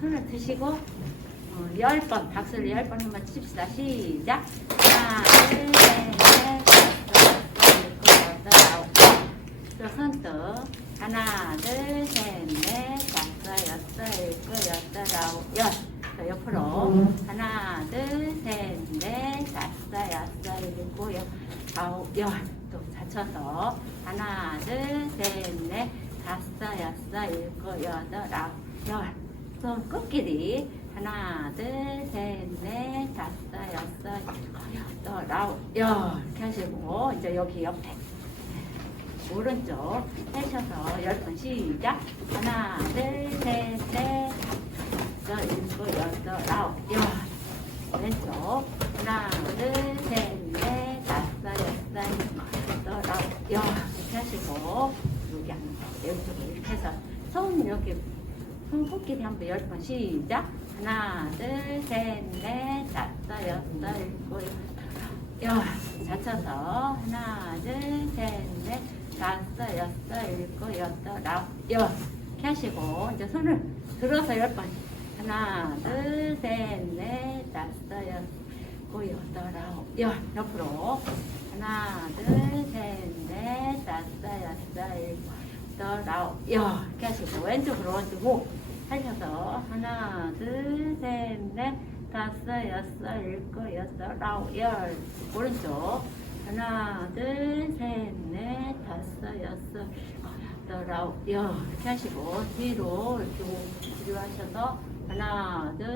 손을 드시고 10번 박수를 10번 한번 칩시다. 시작. 하나, 둘, 셋, 넷, 다섯, 여섯, 일곱, 여덟, 아홉. 또 손톱. 하나, 둘, 셋, 넷, 다섯, 여섯, 일곱, 여덟, 아홉, 열. 또 옆으로. 하나, 둘, 셋, 넷, 다섯, 여섯, 일곱, 여덟, 아홉, 열. 또 받쳐서. 하나, 둘, 셋, 넷, 다섯, 여섯, 일곱, 여덟, 아홉, 열. 손 끝끼리. 하나, 둘, 셋, 넷, 다섯, 여섯, 일곱, 여덟, 아홉, 열. 이렇게 하시고, 이제 여기 옆에. 오른쪽 펴셔서 10번 시작. 하나, 둘, 셋, 넷, 다섯, 일곱, 여덟, 아홉, 열. 왼쪽. 하나, 둘, 셋, 넷, 다섯, 여섯, 일곱, 여덟, 아홉, 열. 이렇게 하시고, 여기 왼쪽에 이렇게 해서 손 여기 손코끼리 한번 10번 시작. 하나, 둘, 셋, 넷, 다섯, 여섯, 일곱, 열. 잡쳐서 하나, 둘, 셋, 넷, 다섯, 여섯, 일곱, 여덟, 아홉, 열. 이렇게 하시고 이제 손을 들어서 10번. 하나, 둘, 셋, 넷, 다섯, 여섯, 일곱, 여덟, 아홉, 열. 옆으로. 하나, 둘, 셋, 넷, 다섯, 여섯, 일곱, 여덟, 아홉, 열. 이렇게 하시고 왼쪽으로 얹고 하셔서 하나, 둘, 셋, 넷, 다섯, 여섯, 일곱, 여덟, 아홉, 열. 오른쪽. 하나, 둘, 셋, 넷, 다섯, 여섯, 일곱, 여덟, 아홉, 열. 이렇게 하시고 뒤로 이렇게 뒤로 하셔서 하나, 둘,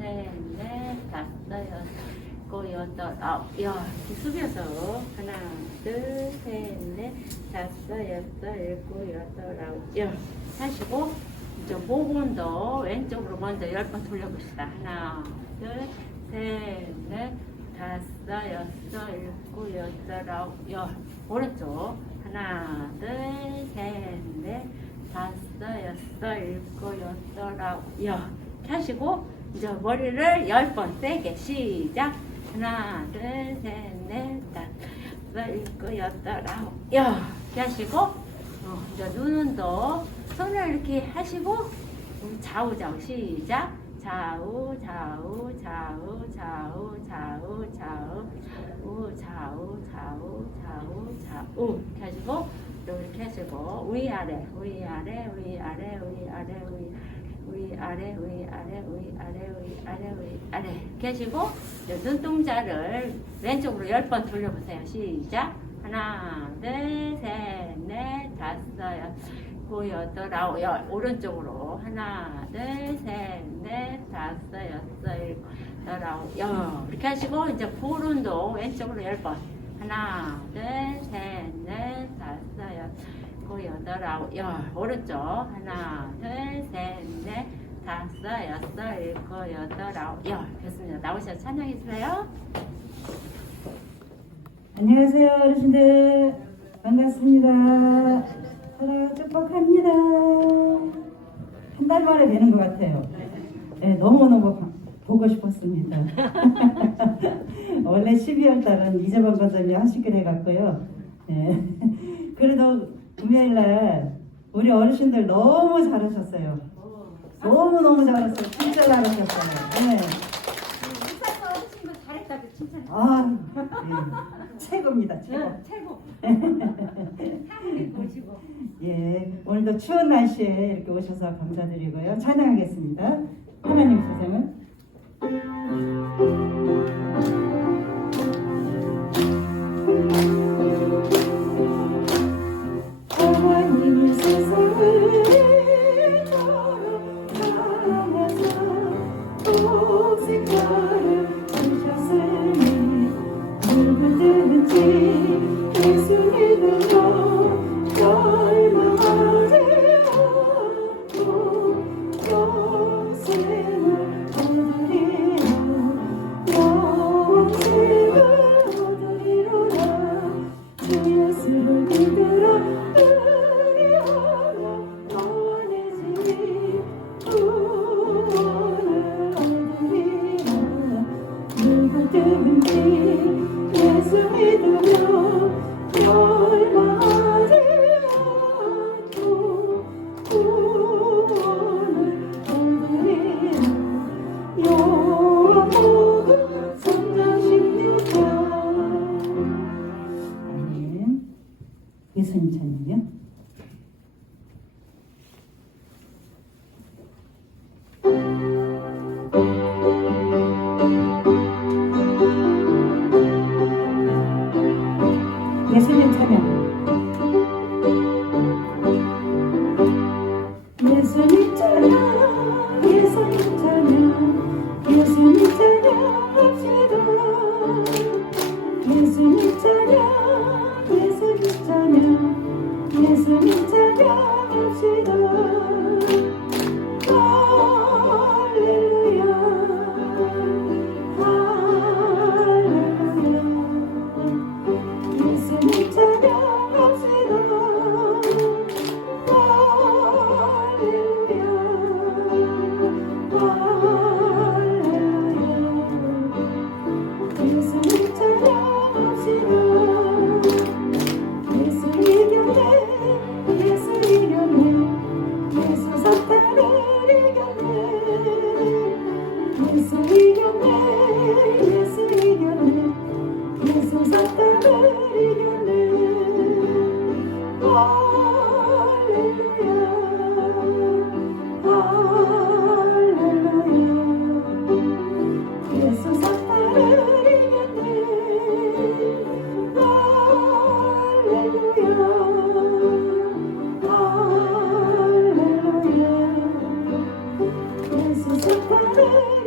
셋, 넷, 다섯, 여섯, 일곱, 여덟, 아홉, 열. 이렇게 숙여서 하나, 둘, 셋, 넷, 다섯, 여섯, 일곱, 여덟, 아홉, 열. 하시고 이제 목은도 왼쪽으로 먼저 10번 돌려봅시다. 하나, 둘, 셋, 넷, 다섯, 여섯, 일곱, 여덟, 아홉, 열. 오른쪽. 하나, 둘, 셋, 넷, 다섯, 여섯, 일곱, 여덟, 아홉, 열. 이렇게 하시고 이제 머리를 10번 세게 시작. 하나, 둘, 셋, 넷, 다섯, 여섯, 일곱, 여덟, 아홉, 열. 이렇게 하시고 이제 눈도 손을 이렇게 하시고 좌우좌우 시작. 좌우 좌우 좌우 좌우 좌우 좌우 좌우 좌우 좌우 좌우 좌우 이렇게 하시고 이렇게 하시고 위아래 위아래 위아래 위아래 위아래 위아래 위아래 위아래 위아래 이렇게 하시고 눈동자를 왼쪽으로 10번 돌려보세요. 시작. 하나, 둘, 셋, 넷, 다섯, 여섯, 여덟, 아홉, 열. 오른쪽으로. 하나, 둘, 셋, 넷, 다섯, 여섯, 일곱, 여덟, 아홉, 열. 이렇게 하시고, 이제 볼 운동 왼쪽으로 10번. 하나, 둘, 셋, 넷, 다섯, 여섯, 여덟, 아홉, 열. 오른쪽. 하나, 둘, 셋, 넷, 다섯, 여섯, 일곱, 여덟, 아홉, 열. 됐습니다. 나오셔서 찬양해 주세요. 안녕하세요, 어르신들. 반갑습니다. 사랑 축복합니다. 한 달 만에 되는 것 같아요. 네, 너무너무 보고 싶었습니다. 원래 12월 달은 이재범 과장이 하시기로 해갖고요. 네. 그래도 금요일날 우리 어르신들 너무 잘하셨어요. 너무너무 잘하셨어요. 진짜 잘하셨어요. 네. 아, 예. 최고입니다. 최고. 최고. 하늘이 보시고. 예, 오늘도 추운 날씨에 이렇게 오셔서 감사드리고요. 찬양하겠습니다. 하나님 세상은 하나님이 세상을 사랑하사 독생자를 주셨으니 누구든지 예수 믿으며 절망하지 않고 영생을 얻으리라 영생을 얻으리로라 주 예수를 믿으라 의리하라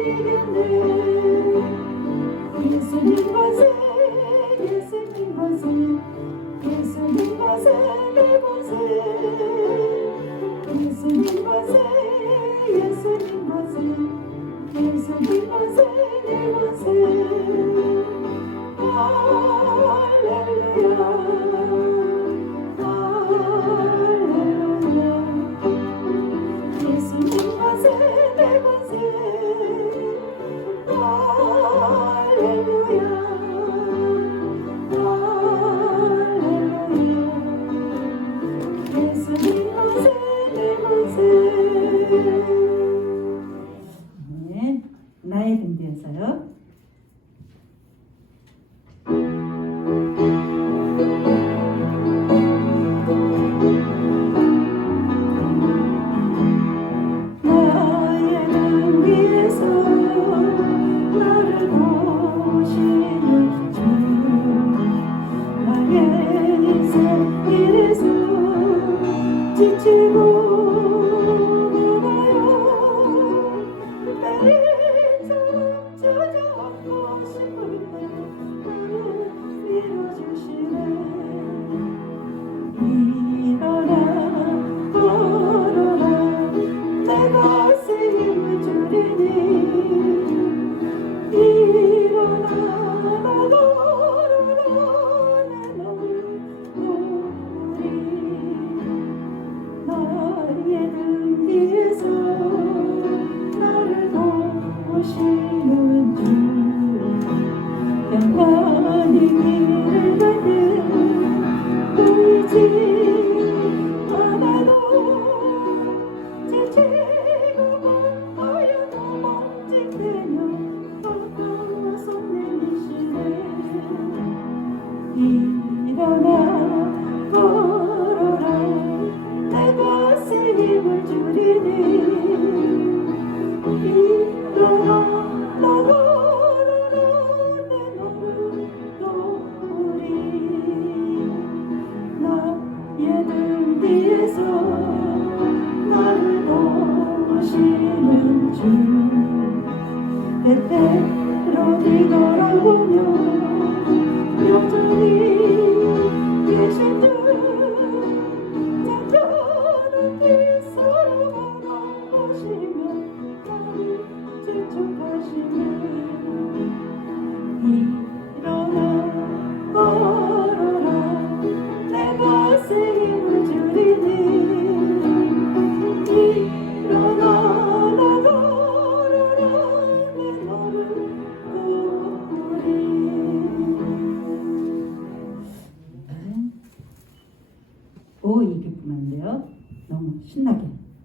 이겼네 예수님 보세 예수님 보세 예수님 보세 내 보세 예수님 보세 예수님 보세 예수님 보세 내 보세 할렐루야 할렐루야 예수님 보세 내 보세 할렐루야 할렐루야 예수님 보세 내 보세 네, 나의 등 뒤에서요. 나의 등 뒤에서 나를 보시는 주 나의 인생 길에서 지치고 돌아요 내일처럼 찾아오고 싶을 때 나를 밀어주시네 일어나 걸어라 내가 새 힘을 주리니 일어나 걸어라 내 너를 보리 나의 등 뒤에서 나를 보시는 주 평안히 길을 가는 보이지 않아도 지치고 하여도 멈칫대며 가까워서 내미시네 일어나 걸어라 내가 새 힘을 주리니 일어나 걸어라 내 너를 도우리 나의 등 뒤에서 나를 보시는 주 때때로 뒤돌아보며 여전히 계신 주 잠자는 길 살아보시며 나를 지촉하시네 일어나 걸어라 내가 새 힘을 주리니 일어나 걸어라 내 너를 보리 오 이 기쁨인데요 너무 신나게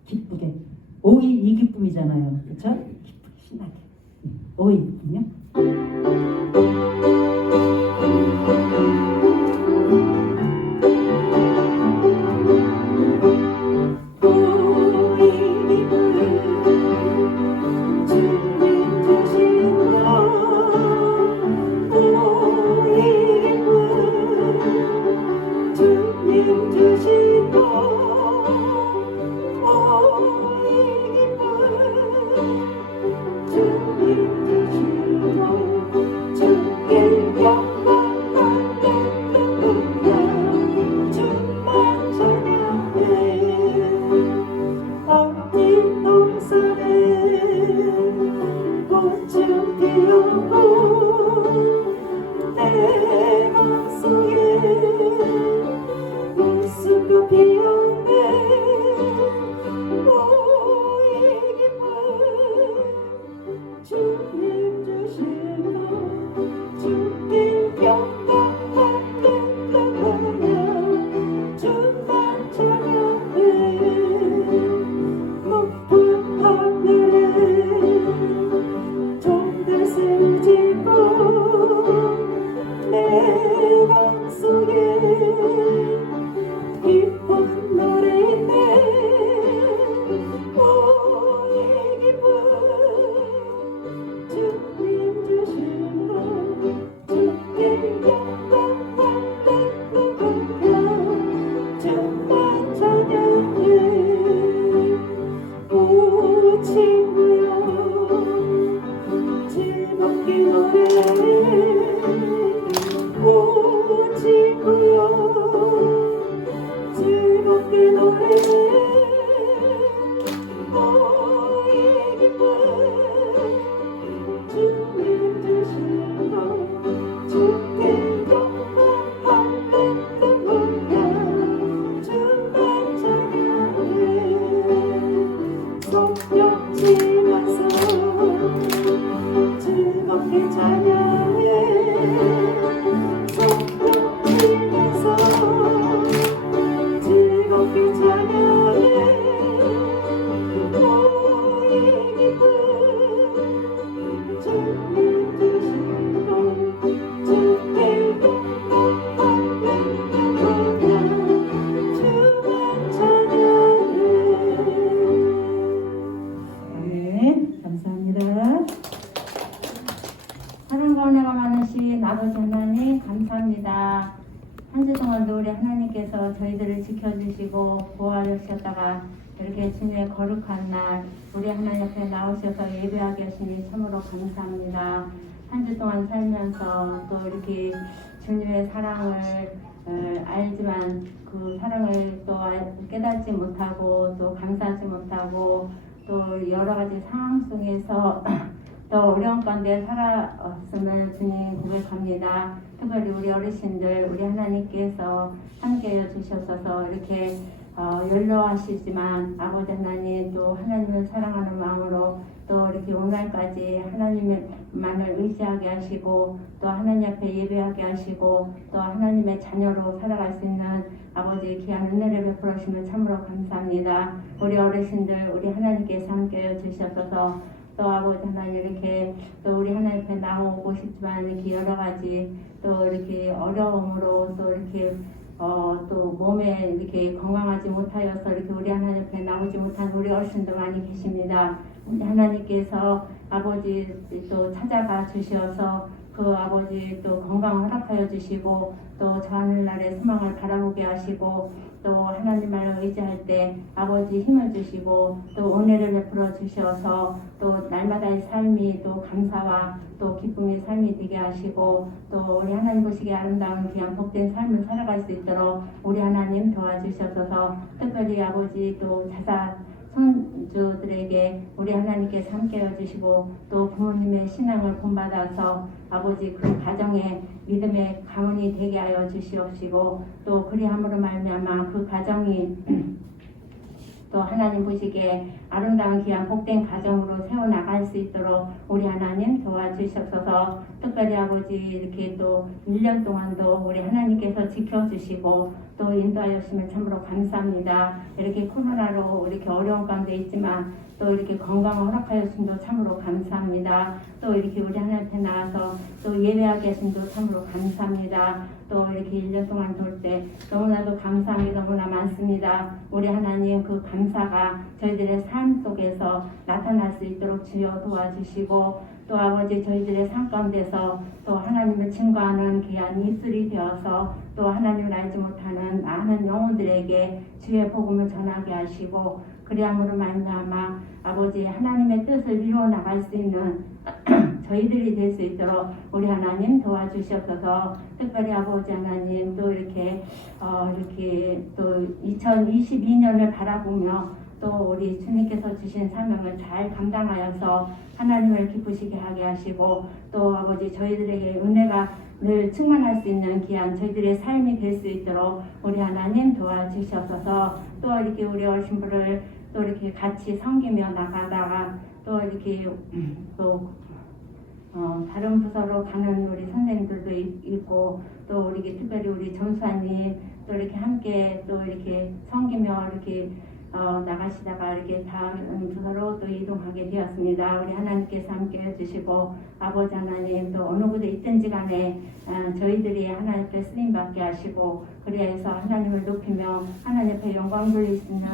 기쁘게 오이 이 기쁨이잖아요 그렇죠? 기쁘게 신나게 오이 기쁨이요 주님 주시고 주께 즐겁게 찬양해 손뼉 치면서 즐겁게 찬양해 너의 기쁨 주님 주신 것 주께 주만 찬양해. 네, 감사합니다. 사랑과 은혜가 많으신 아버지 하나님 감사합니다. 한 주 동안도 우리 하나님께서 저희들을 지켜주시고 보호하셨다가 이렇게 주님의 거룩한 날 우리 하나님 앞에 나오셔서 예배하게 하시니 참으로 감사합니다. 한 주 동안 살면서 또 이렇게 주님의 사랑을 알지만 그 사랑을 또 깨닫지 못하고 또 감사하지 못하고 또 여러 가지 상황 속에서 또 어려운 가운데 살아왔음을 주님 고백합니다. 특별히 우리 어르신들 우리 하나님께서 함께해 주셔서 이렇게 연로하시지만 아버지 하나님 또 하나님을 사랑하는 마음으로 또 이렇게 오늘까지 하나님만을 의지하게 하시고 또 하나님 앞에 예배하게 하시고 또 하나님의 자녀로 살아갈 수 있는 아버지 귀한 은혜를 베풀어 주심을 참으로 감사합니다. 우리 어르신들 우리 하나님께서 함께해 주셔서 또 아버지 하나님 이렇게 또 우리 하나님 앞에 나오고 싶지만 이렇게 여러 가지 또 이렇게 어려움으로 또 이렇게 또 몸에 이렇게 건강하지 못하여서 이렇게 우리 하나님 앞에 나오지 못한 우리 어르신들 많이 계십니다. 우리 하나님께서 아버지 또 찾아가 주셔서 그 아버지 또 건강을 허락하여 주시고 또 저 하늘나라의 소망을 바라보게 하시고 또 하나님 말을 의지할 때 아버지 힘을 주시고 또 은혜를 베풀어 주셔서 또 날마다의 삶이 또 감사와 또 기쁨의 삶이 되게 하시고 또 우리 하나님 보시기에 아름다운 귀한 복된 삶을 살아갈 수 있도록 우리 하나님 도와주셔서 특별히 아버지 또 자사 손주들에게 우리 하나님께서 함께해 주시고 또 부모님의 신앙을 본받아서 아버지 그 가정에 믿음의 가문이 되게 하여 주시옵시고 또 그리함으로 말미암아 그 가정이 또 하나님 보시기에 아름다운 귀한 복된 가정으로 세워나갈 수 있도록 우리 하나님 도와주셔서 특별히 아버지 이렇게 또 1년 동안도 우리 하나님께서 지켜주시고 또 인도하여 주시면 참으로 감사합니다. 이렇게 코로나로 이렇게 어려운 가운데 있지만 또 이렇게 건강을 허락하여 주심도 참으로 감사합니다. 또 이렇게 우리 하나님 앞에 나와서 또 예배하게 하심도 참으로 감사합니다. 또 이렇게 1년 동안 돌 때 너무나도 감사한 게 너무나 많습니다. 우리 하나님 그 감사가 저희들의 삶 속에서 나타날 수 있도록 주여 도와주시고 또 아버지 저희들의 삶 가운데서 또 하나님을 증거하는 귀한 입술이 되어서 또 하나님을 알지 못하는 많은 영혼들에게 주의 복음을 전하게 하시고 그리함으로 말미암아 아버지 하나님의 뜻을 이루어 나갈 수 있는 저희들이 될 수 있도록 우리 하나님 도와주셔서 특별히 아버지 하나님 또 이렇게 또 2022년을 바라보며 또 우리 주님께서 주신 사명을 잘 감당하여서 하나님을 기쁘시게 하게 하시고 또 아버지 저희들에게 은혜가 늘 충만할 수 있는 귀한 저희들의 삶이 될 수 있도록 우리 하나님 도와주셔서 또 이렇게 우리 어르신들을 또 이렇게 같이 섬기며 나가다가 또 이렇게 또 다른 부서로 가는 우리 선생님들도 있고 또 우리 특별히 우리 전수아님 또 이렇게 함께 또 이렇게 섬기며 이렇게 나가시다가 이렇게 다른 부서로 또 이동하게 되었습니다. 우리 하나님께서 함께 해주시고 아버지 하나님 또 어느 곳에 있든지 간에 저희들이 하나님 앞에 쓰임받게 하시고 그리하여서 하나님을 높이며 하나님 앞에 영광 돌릴 수 있는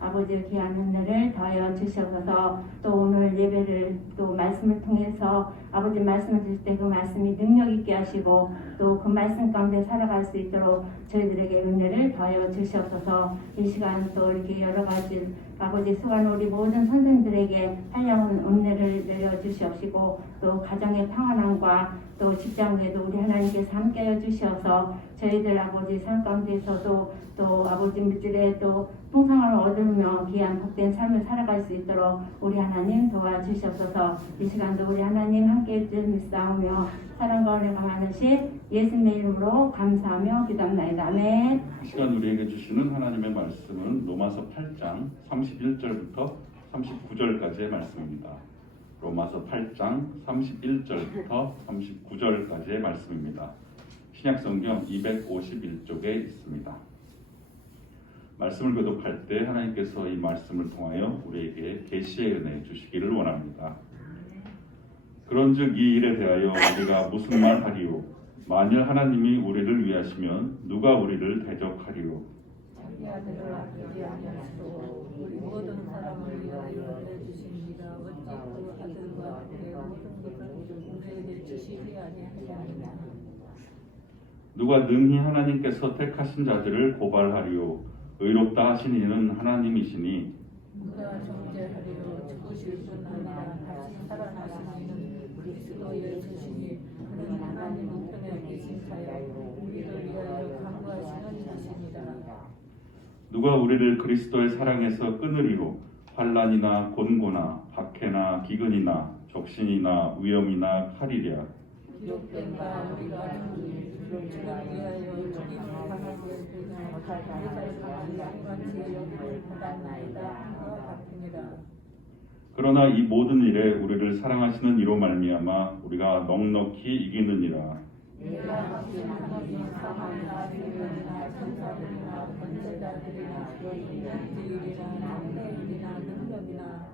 아버지의 귀한 은혜를 더하여 주셔서 또 오늘 예배를 또 말씀을 통해서 아버지 말씀을 주실 때 그 말씀이 능력 있게 하시고 또 그 말씀 가운데 살아갈 수 있도록 저희들에게 은혜를 더하여 주셔서 이 시간 또 이렇게 여러 가지 아버지 수고하는 우리 모든 선생님들에게 한량한 은혜를 내려주시옵시고 또 가정의 평안함과 또 직장 외에도 우리 하나님께서 함께해 주셔서 저희들 아버지 삶 가운데서도 또 아버지 물질에 또 풍성함을 얻으며 귀한 복된 삶을 살아갈 수 있도록 우리 하나님 도와주셔서 이 시간도 우리 하나님 함께해 주시옵며 사랑과 은혜가 많으신 예수님의 이름으로 감사하며 기도합나이다. 아멘. 이 시간 우리에게 주시는 하나님의 말씀은 로마서 8장 31절부터 39절까지의 말씀입니다. 로마서 8장 31절부터 39절까지의 말씀입니다. 신약성경 251쪽에 있습니다. 말씀을 교독할 때 하나님께서 이 말씀을 통하여 우리에게 계시의 은혜 주시기를 원합니다. 그런즉 이 일에 대하여 우리가 무슨 말 하리요? 만일 하나님이 우리를 위하시면 누가 우리를 대적하리요? 자기 아들을 아끼지 아니하시고 우리 모든 사람을 위하여 내주십니다. 어찌 그 아들과 함께 모든 것을 우리에게 주시지 아니하시느냐. 누가 능히 하나님께서 택하신 자들을 고발하리요? 의롭다 하신 이는 하나님이시니 누가 정죄하리요. 죽으실 뿐 아니라 다시 살아나시는 그리스도 예수시니 그는 하나님 우편에 계신 자여 우리를 위하여 간구하시는 자시니라. 누가 우리를 그리스도의 사랑에서 끊으리요? 환난이나 곤고나 박해나 기근이나 적신이나 위험이나 칼이랴. 기록된 바 우리가 주를 위하여 주님을 강하게 되며 우리를 강한 양같이 여기를 받았나이다 함과 같으니라. 그러나 이 모든 일에 우리를 사랑하시는 이로 말미암아 우리가 넉넉히 이기느니라. 내가 맡긴 하나님 사망이나 생명이나 천사들이나 권세자들이나 인간들이나 장래일이나 능력이나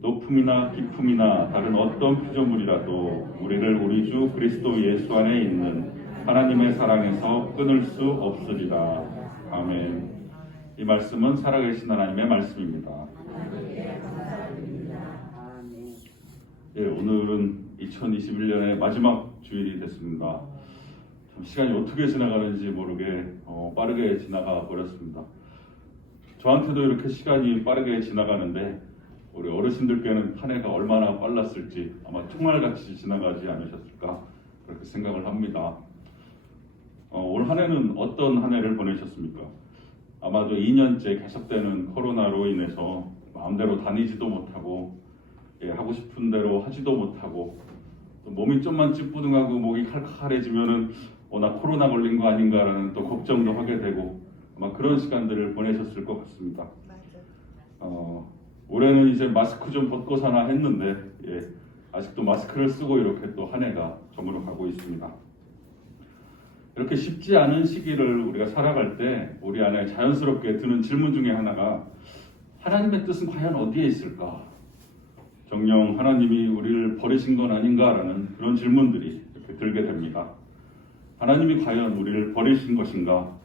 높음이나 깊음이나 다른 어떤 피조물이라도 우리를 우리 주 그리스도 예수 안에 있는 하나님의 사랑에서 끊을 수 없으리라. 아멘. 이 말씀은 살아계신 하나님의 말씀입니다. 예, 오늘은 2021년의 마지막 주일이 됐습니다. 참 시간이 어떻게 지나가는지 모르게 빠르게 지나가 버렸습니다. 저한테도 이렇게 시간이 빠르게 지나가는데 우리 어르신들께는 한 해가 얼마나 빨랐을지 아마 총알같이 지나가지 않으셨을까 그렇게 생각을 합니다. 올 한 해는 어떤 한 해를 보내셨습니까? 아마도 2년째 계속되는 코로나로 인해서 마음대로 다니지도 못하고 하고 싶은 대로 하지도 못하고 또 몸이 좀만 찌뿌둥하고 목이 칼칼해지면은 나 코로나 걸린 거 아닌가라는 또 걱정도 하게 되고 아마 그런 시간들을 보내셨을 것 같습니다. 올해는 이제 마스크 좀 벗고 사나 했는데 아직도 마스크를 쓰고 이렇게 또 한 해가 저물어 가고 있습니다. 이렇게 쉽지 않은 시기를 우리가 살아갈 때 우리 안에 자연스럽게 드는 질문 중에 하나가 하나님의 뜻은 과연 어디에 있을까? 정녕 하나님이 우리를 버리신 건 아닌가라는 그런 질문들이 이렇게 들게 됩니다. 하나님이 과연 우리를 버리신 것인가?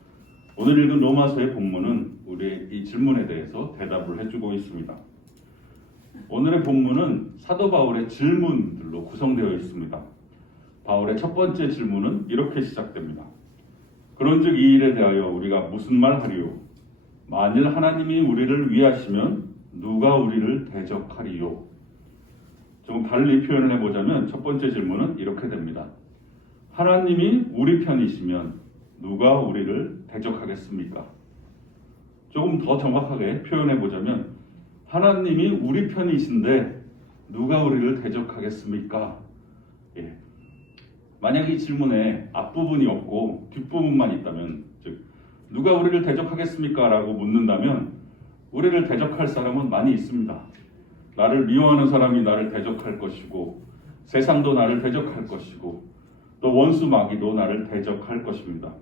오늘 읽은 로마서의 본문은 우리의 이 질문에 대해서 대답을 해주고 있습니다. 오늘의 본문은 사도 바울의 질문들로 구성되어 있습니다. 바울의 첫 번째 질문은 이렇게 시작됩니다. 그런즉 이 일에 대하여 우리가 무슨 말 하리요? 만일 하나님이 우리를 위하시면 누가 우리를 대적하리요? 조금 달리 표현을 해보자면 첫 번째 질문은 이렇게 됩니다. 하나님이 우리 편이시면 누가 우리를 대적하겠습니까? 조금 더 정확하게 표현해보자면 하나님이 우리 편이신데 누가 우리를 대적하겠습니까? 만약 이 질문에 앞부분이 없고 뒷부분만 있다면 즉 누가 우리를 대적하겠습니까? 라고 묻는다면 우리를 대적할 사람은 많이 있습니다. 나를 미워하는 사람이 나를 대적할 것이고 세상도 나를 대적할 것이고 또 원수 마귀도 나를 대적할 것입니다.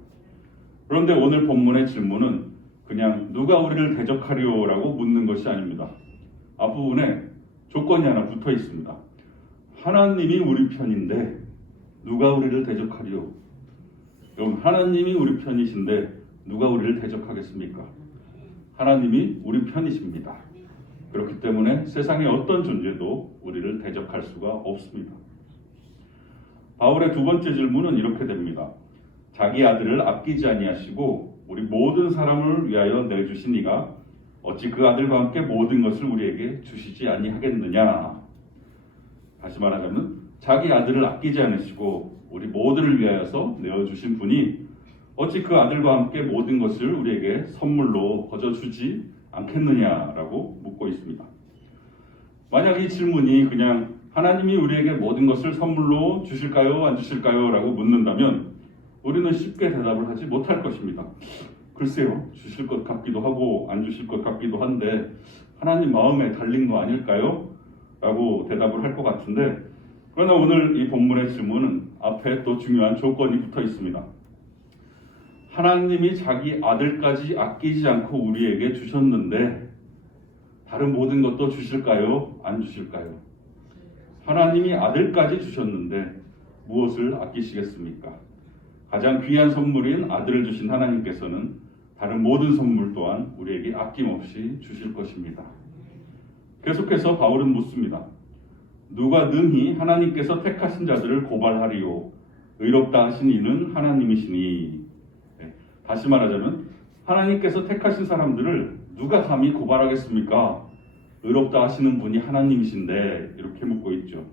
그런데 오늘 본문의 질문은 그냥 누가 우리를 대적하리요? 라고 묻는 것이 아닙니다. 앞부분에 조건이 하나 붙어 있습니다. 하나님이 우리 편인데 누가 우리를 대적하리요? 그럼 하나님이 우리 편이신데 누가 우리를 대적하겠습니까? 하나님이 우리 편이십니다. 그렇기 때문에 세상의 어떤 존재도 우리를 대적할 수가 없습니다. 바울의 두 번째 질문은 이렇게 됩니다. 자기 아들을 아끼지 아니하시고 우리 모든 사람을 위하여 내주신 이가 어찌 그 아들과 함께 모든 것을 우리에게 주시지 아니하겠느냐. 다시 말하자면 자기 아들을 아끼지 않으시고 우리 모두를 위하여서 내어주신 분이 어찌 그 아들과 함께 모든 것을 우리에게 선물로 거저주지 않겠느냐라고 묻고 있습니다. 만약 이 질문이 그냥 하나님이 우리에게 모든 것을 선물로 주실까요? 안 주실까요? 라고 묻는다면 우리는 쉽게 대답을 하지 못할 것입니다. 글쎄요, 주실 것 같기도 하고 안 주실 것 같기도 한데 하나님 마음에 달린 거 아닐까요? 라고 대답을 할 것 같은데, 그러나 오늘 이 본문의 질문은 앞에 또 중요한 조건이 붙어 있습니다. 하나님이 자기 아들까지 아끼지 않고 우리에게 주셨는데 다른 모든 것도 주실까요? 안 주실까요? 하나님이 아들까지 주셨는데 무엇을 아끼시겠습니까? 가장 귀한 선물인 아들을 주신 하나님께서는 다른 모든 선물 또한 우리에게 아낌없이 주실 것입니다. 계속해서 바울은 묻습니다. 누가 능히 하나님께서 택하신 자들을 고발하리요? 의롭다 하신 이는 하나님이시니. 다시 말하자면 하나님께서 택하신 사람들을 누가 감히 고발하겠습니까? 의롭다 하시는 분이 하나님이신데, 이렇게 묻고 있죠.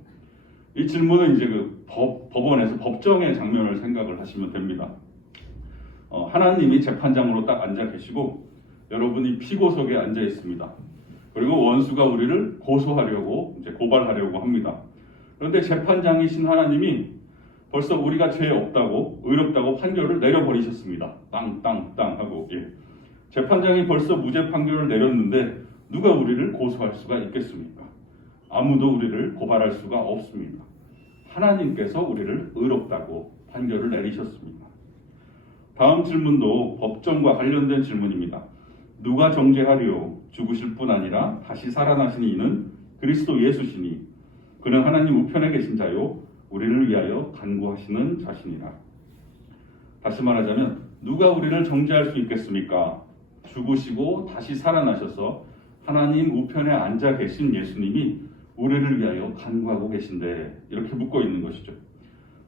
이 질문은 이제 그 법원에서 법정의 장면을 생각을 하시면 됩니다. 하나님이 재판장으로 딱 앉아 계시고 여러분이 피고석에 앉아 있습니다. 그리고 원수가 우리를 고소하려고, 이제 고발하려고 합니다. 그런데 재판장이신 하나님이 벌써 우리가 죄 없다고, 의롭다고 판결을 내려버리셨습니다. 땅땅땅 하고. 재판장이 벌써 무죄 판결을 내렸는데 누가 우리를 고소할 수가 있겠습니까? 아무도 우리를 고발할 수가 없습니다. 하나님께서 우리를 의롭다고 판결을 내리셨습니다. 다음 질문도 법정과 관련된 질문입니다. 누가 정죄하리요? 죽으실 뿐 아니라 다시 살아나신 이는 그리스도 예수시니 그는 하나님 우편에 계신 자요 우리를 위하여 간구하시는 자신이라. 다시 말하자면 누가 우리를 정죄할 수 있겠습니까? 죽으시고 다시 살아나셔서 하나님 우편에 앉아 계신 예수님이 우리를 위하여 간구하고 계신데, 이렇게 묻고 있는 것이죠.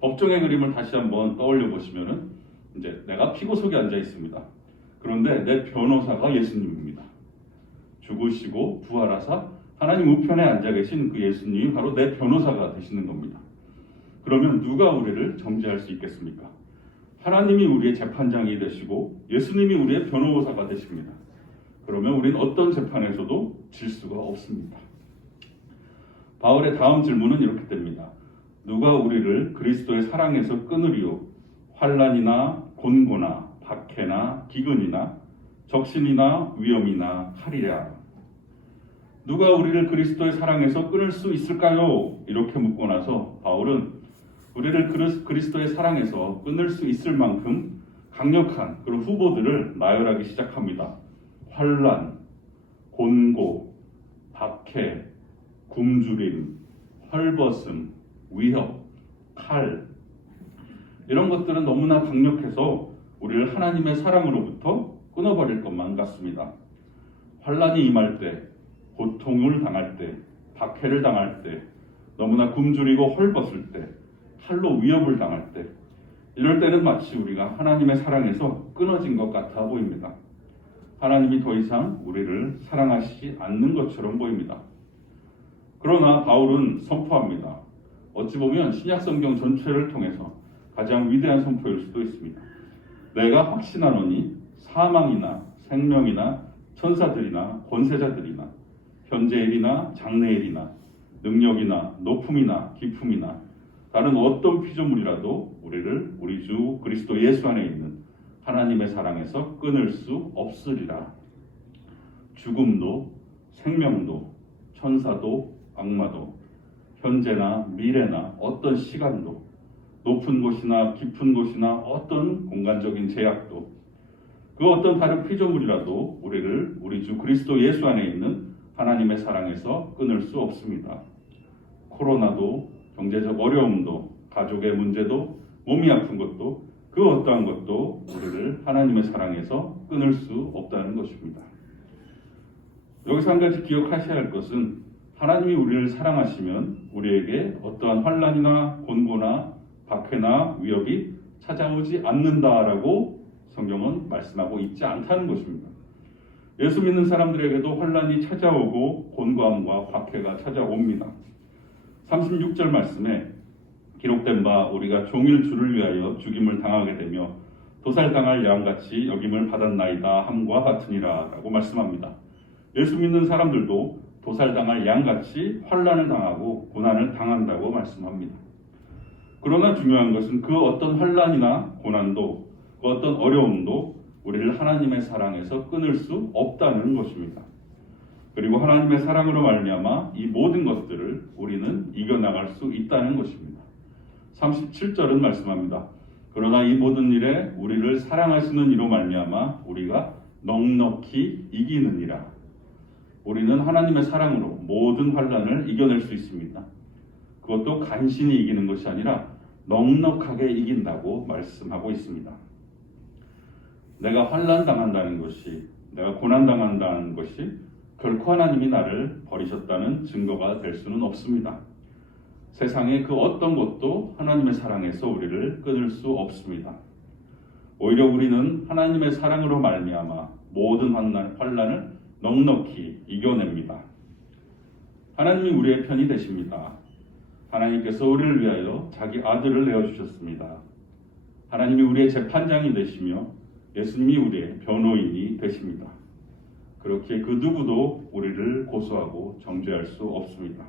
법정의 그림을 다시 한번 떠올려 보시면은 이제 내가 피고석에 앉아 있습니다. 그런데 내 변호사가 예수님입니다. 죽으시고 부활하사 하나님 우편에 앉아 계신 그 예수님이 바로 내 변호사가 되시는 겁니다. 그러면 누가 우리를 정죄할 수 있겠습니까? 하나님이 우리의 재판장이 되시고 예수님이 우리의 변호사가 되십니다. 그러면 우리는 어떤 재판에서도 질 수가 없습니다. 바울의 다음 질문은 이렇게 됩니다. 누가 우리를 그리스도의 사랑에서 끊으리요? 환난이나 곤고나 박해나 기근이나 적신이나 위험이나 칼이랴. 누가 우리를 그리스도의 사랑에서 끊을 수 있을까요? 이렇게 묻고 나서 바울은 우리를 그리스도의 사랑에서 끊을 수 있을 만큼 강력한 그런 후보들을 나열하기 시작합니다. 환난, 곤고, 박해, 굶주림, 헐벗음, 위협, 칼, 이런 것들은 너무나 강력해서 우리를 하나님의 사랑으로부터 끊어버릴 것만 같습니다. 환난이 임할 때, 고통을 당할 때, 박해를 당할 때, 너무나 굶주리고 헐벗을 때, 칼로 위협을 당할 때, 이럴 때는 마치 우리가 하나님의 사랑에서 끊어진 것 같아 보입니다. 하나님이 더 이상 우리를 사랑하시지 않는 것처럼 보입니다. 그러나 바울은 선포합니다. 어찌 보면 신약성경 전체를 통해서 가장 위대한 선포일 수도 있습니다. 내가 확신하노니 사망이나 생명이나 천사들이나 권세자들이나 현재일이나 장래일이나 능력이나 높음이나 깊음이나 다른 어떤 피조물이라도 우리를 우리 주 그리스도 예수 안에 있는 하나님의 사랑에서 끊을 수 없으리라. 죽음도 생명도 천사도 악마도 현재나 미래나 어떤 시간도 높은 곳이나 깊은 곳이나 어떤 공간적인 제약도 그 어떤 다른 피조물이라도 우리를 우리 주 그리스도 예수 안에 있는 하나님의 사랑에서 끊을 수 없습니다. 코로나도 경제적 어려움도 가족의 문제도 몸이 아픈 것도 그 어떠한 것도 우리를 하나님의 사랑에서 끊을 수 없다는 것입니다. 여기서 한 가지 기억하셔야 할 것은 하나님이 우리를 사랑하시면 우리에게 어떠한 환난이나 곤고나 박해나 위협이 찾아오지 않는다라고 성경은 말씀하고 있지 않다는 것입니다. 예수 믿는 사람들에게도 환난이 찾아오고 곤고함과 박해가 찾아옵니다. 36절 말씀에 기록된 바 우리가 종일 주를 위하여 죽임을 당하게 되며 도살당할 양같이 여김을 받았나이다 함과 같으니라 라고 말씀합니다. 예수 믿는 사람들도 도살당할 양같이 환난을 당하고 고난을 당한다고 말씀합니다. 그러나 중요한 것은 그 어떤 환난이나 고난도 그 어떤 어려움도 우리를 하나님의 사랑에서 끊을 수 없다는 것입니다. 그리고 하나님의 사랑으로 말미암아 이 모든 것들을 우리는 이겨나갈 수 있다는 것입니다. 37절은 말씀합니다. 그러나 이 모든 일에 우리를 사랑하시는 이로 말미암아 우리가 넉넉히 이기느니라. 우리는 하나님의 사랑으로 모든 환난을 이겨낼 수 있습니다. 그것도 간신히 이기는 것이 아니라 넉넉하게 이긴다고 말씀하고 있습니다. 내가 환난 당한다는 것이, 내가 고난 당한다는 것이 결코 하나님이 나를 버리셨다는 증거가 될 수는 없습니다. 세상의 그 어떤 것도 하나님의 사랑에서 우리를 끊을 수 없습니다. 오히려 우리는 하나님의 사랑으로 말미암아 모든 환난을 넉넉히 이겨냅니다. 하나님이 우리의 편이 되십니다. 하나님께서 우리를 위하여 자기 아들을 내어주셨습니다. 하나님이 우리의 재판장이 되시며 예수님이 우리의 변호인이 되십니다. 그렇게 그 누구도 우리를 고소하고 정죄할 수 없습니다.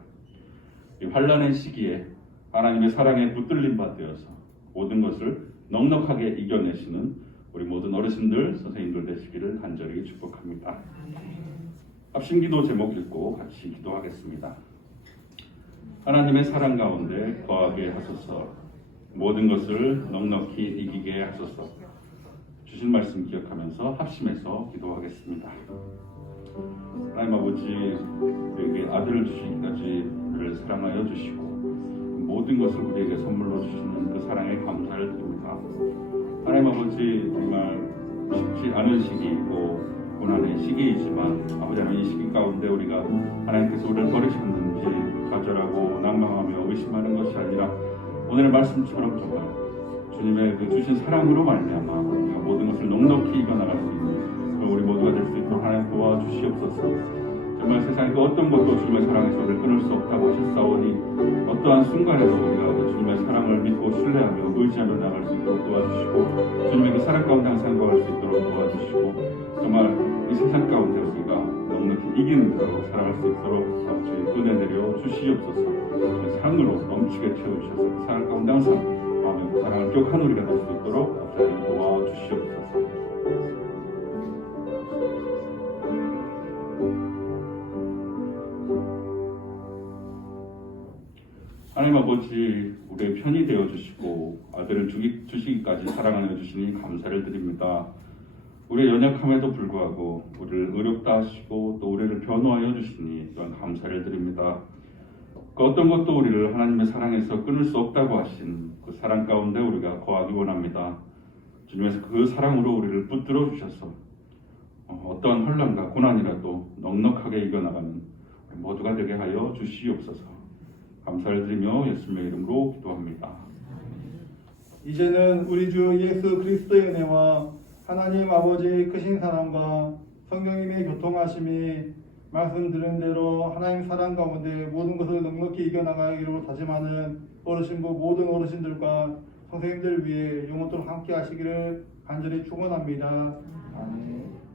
이 환난의 시기에 하나님의 사랑에 붙들림 받되어서 모든 것을 넉넉하게 이겨내시는 우리 모든 어르신들, 선생님들 되시기를 간절히 축복합니다. 합심기도 제목 읽고 같이 기도하겠습니다. 하나님의 사랑 가운데 거하게 하소서. 모든 것을 넉넉히 이기게 하소서. 주신 말씀 기억하면서 합심해서 기도하겠습니다. 하나님 아버지, 우리에게 아들을 주시기까지 우리를 사랑하여 주시고 모든 것을 우리에게 선물로 주시는 그 사랑에 감사를 드립니다. 하나님 아버지, 정말 쉽지 않은 시기이고 고난의 시기이지만 아버지 하나님, 이 시기 가운데 우리가 하나님께서 우리를 버리셨는지 좌절하고 낭망하며 의심하는 것이 아니라 오늘의 말씀처럼 정말 주님의 그 주신 사랑으로 말미암아 우리가 모든 것을 넉넉히 이겨나갈 수 있는 그런 우리 모두가 될 수 있도록 하나님 도와주시옵소서. 정말 세상의 그 어떤 것도 주님의 사랑에서 우리를 끊을 수 없다고 하셨사오니 어떠한 순간에도 우리가 그 주님의 사랑을 믿고 신뢰하며 의지하며 나갈 수 있도록 도와주시고 주님의 그 사랑 가운데 항상 거할 수 있도록 도와주시고 정말 이 세상 가운데 우리가 넉넉히 이기는 대로 살아갈 수 있도록 아버지 은혜 내려 주시옵소서. 사랑으로 넘치게 채워주셔서 그 사랑 가운데 항상 마음의 그 사랑을 기억하는 우리가 될 수 있도록 아버지 도와주시옵소서. 하나님 아버지, 우리의 편이 되어주시고 아들을 주시기까지 사랑하여 주시니 감사를 드립니다. 우리의 연약함에도 불구하고 우리를 의롭다 하시고 또 우리를 변호하여 주시니 또한 감사를 드립니다. 그 어떤 것도 우리를 하나님의 사랑에서 끊을 수 없다고 하신 그 사랑 가운데 우리가 거하기 원합니다. 주님께서 그 사랑으로 우리를 붙들어 주셔서 어떠한 혼란과 고난이라도 넉넉하게 이겨나가는 우리 모두가 되게 하여 주시옵소서. 감사를 드리며 예수님의 이름으로 기도합니다. 이제는 우리 주 예수 그리스도의 은혜와 하나님 아버지의 크신 사랑과 성령님의 교통하심이 말씀 들은 대로 하나님 사랑 가운데 모든 것을 넉넉히 이겨나가기로 다짐하는 어르신부 모든 어르신들과 선생님들 위해 영원토록 함께 하시기를 간절히 축원합니다. 아멘.